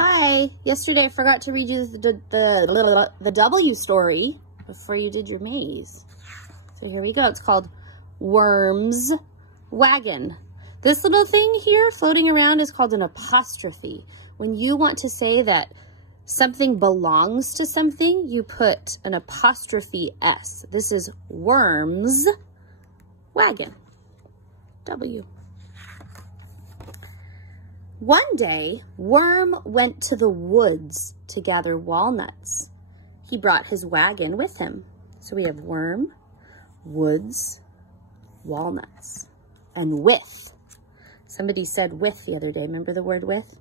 Hi. Yesterday I forgot to read you the W story before you did your maze. So here we go. It's called Worm's Wagon. This little thing here floating around is called an apostrophe. When you want to say that something belongs to something, you put an apostrophe S. This is Worm's Wagon. W. One day, Worm went to the woods to gather walnuts. He brought his wagon with him. So we have worm, woods, walnuts, and with. Somebody said with the other day. Remember the word with?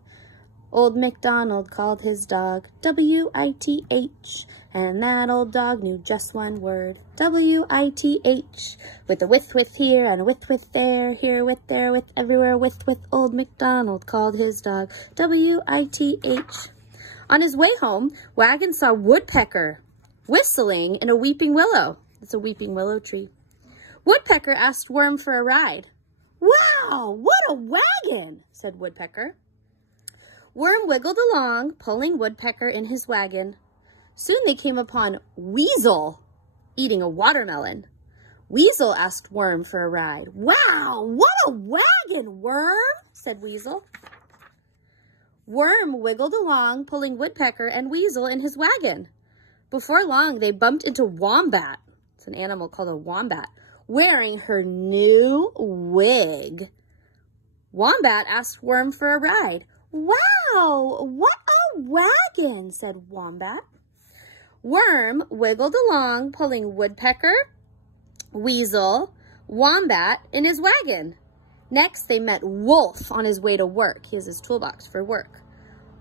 Old MacDonald called his dog W-I-T-H, and that old dog knew just one word, W-I-T-H. With a with here and a with there, here with there, with everywhere, with old MacDonald called his dog W-I-T-H. On his way home, Wagon saw Woodpecker whistling in a weeping willow. It's a weeping willow tree. Woodpecker asked Worm for a ride. "Wow, what a wagon," said Woodpecker. Worm wiggled along, pulling Woodpecker in his wagon. Soon they came upon Weasel eating a watermelon. Weasel asked Worm for a ride. "Wow, what a wagon, Worm," said Weasel. Worm wiggled along, pulling Woodpecker and Weasel in his wagon. Before long, they bumped into Wombat. It's an animal called a wombat, wearing her new wig. Wombat asked Worm for a ride. "Wow, what a wagon," said Wombat. Worm wiggled along, pulling Woodpecker, Weasel, Wombat in his wagon. Next, they met Wolf on his way to work. He has his toolbox for work.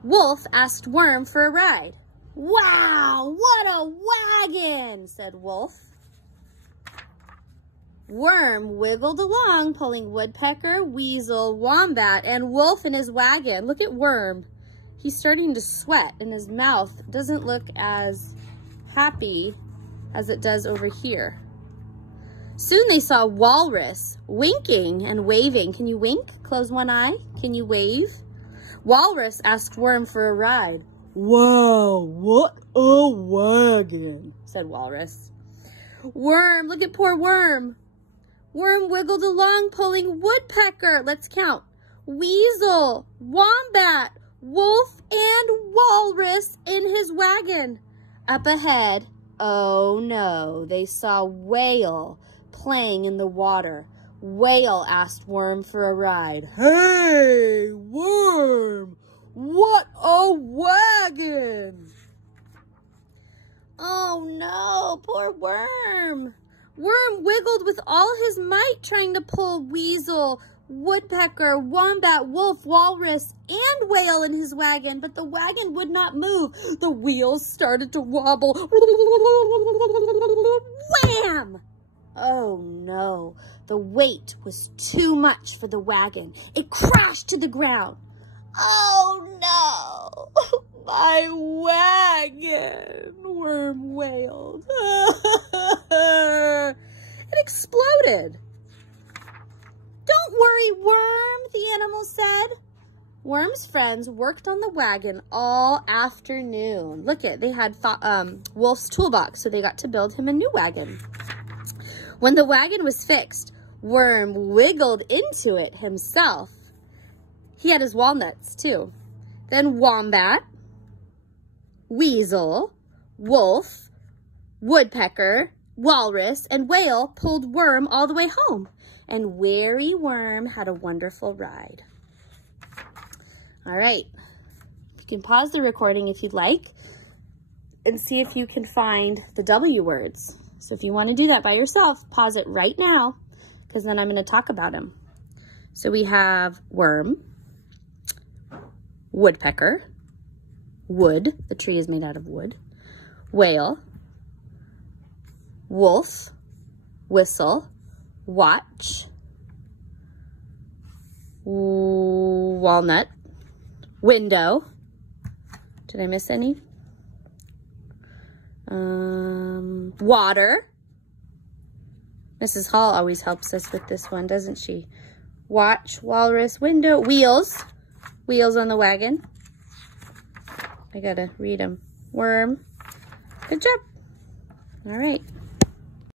Wolf asked Worm for a ride. "Wow, what a wagon," said Wolf. Worm wiggled along, pulling Woodpecker, Weasel, Wombat, and Wolf in his wagon. Look at Worm. He's starting to sweat, and his mouth doesn't look as happy as it does over here. Soon they saw Walrus winking and waving. Can you wink? Close one eye. Can you wave? Walrus asked Worm for a ride. "Wow, what a wagon," said Walrus. Worm, look at poor Worm. Worm wiggled along, pulling Woodpecker. Let's count. Weasel, Wombat, Wolf, and Walrus in his wagon. Up ahead, oh no, they saw Whale playing in the water. Whale asked Worm for a ride. "Hey, Worm, what a wagon!" Oh no, poor Worm. Worm wiggled with all his might, trying to pull Weasel, Woodpecker, Wombat, Wolf, Walrus, and Whale in his wagon, but the wagon would not move. The wheels started to wobble. Wham! Oh no, the weight was too much for the wagon. It crashed to the ground. "Oh no, my wagon," Worm wailed. It exploded. "Don't worry, Worm," the animal said. Worm's friends worked on the wagon all afternoon. Look it, they had Wolf's toolbox, so they got to build him a new wagon. When the wagon was fixed, Worm wiggled into it himself. He had his walnuts too. Then Wombat, Weasel, Wolf, Woodpecker, Walrus, and Whale pulled Worm all the way home. And Wary Worm had a wonderful ride. All right. You can pause the recording if you'd like and see if you can find the W words. So if you want to do that by yourself, pause it right now, because then I'm going to talk about them. So we have worm, woodpecker, wood, the tree is made out of wood, whale, wolf, whistle, watch, walnut, window. Did I miss any? Water. Mrs. Hall always helps us with this one, doesn't she? Watch, walrus, window, wheels. Wheels on the wagon. I gotta read them. Worm. Good job. All right.